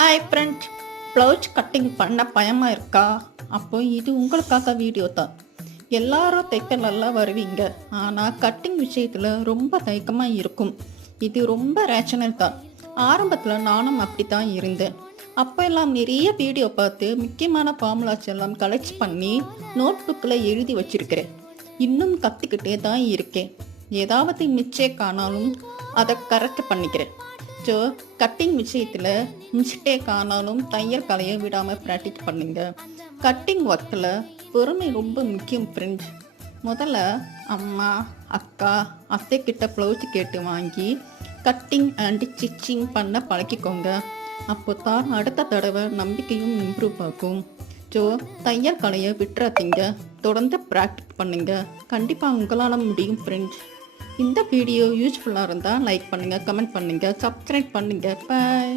Hi friend, blouse cutting பண்ண பயமாக இருக்கா? அப்போ இது உங்களுக்காக வீடியோ தான். எல்லாரும் தைக்க நல்லா வருவீங்க, ஆனால் கட்டிங் விஷயத்தில் ரொம்ப தயக்கமாக இருக்கும். இது ரொம்ப ரேஷனல் தான். ஆரம்பத்தில் நானும் அப்படி தான் இருந்தேன். அப்போ எல்லாம் நிறைய வீடியோ பார்த்து முக்கியமான ஃபார்முலாஸ் எல்லாம் கலெக்ட் பண்ணி நோட் புக்கில் எழுதி வச்சிருக்கிறேன். இன்னும் கற்றுக்கிட்டே தான் இருக்கேன். ஏதாவது மிஸ்டேக் ஆனாலும் அதை கரெக்ட் பண்ணிக்கிறேன். ஸோ கட்டிங் விஷயத்தில் மிஸ்டேக் ஆனாலும் தையல் கலையை விடாமல் ப்ராக்டிஸ் பண்ணுங்க. கட்டிங் ஒர்க்கில் பொறுமை ரொம்ப முக்கியம் ஃப்ரெண்ட்ஸ். முதல்ல அம்மா, அக்கா, அத்தைக்கிட்ட ப்ளவுஸ் கேட்டு வாங்கி கட்டிங் அண்ட் ஸ்டிச்சிங் பண்ண பழக்கிக்கோங்க. அப்போ தான் அடுத்த தடவை நம்பிக்கையும் இம்ப்ரூவ் ஆகும். ஸோ தையல் கலையை விட்டுறாதீங்க, தொடர்ந்து ப்ராக்டிஸ் பண்ணுங்க. கண்டிப்பாக உங்களால் முடியும் ஃப்ரெண்ட்ஸ். இந்த வீடியோ யூஸ்ஃபுல்லாக இருந்தால் லைக் பண்ணுங்கள், கமெண்ட் பண்ணுங்கள், சப்ஸ்கிரைப் பண்ணுங்கள். பாய்.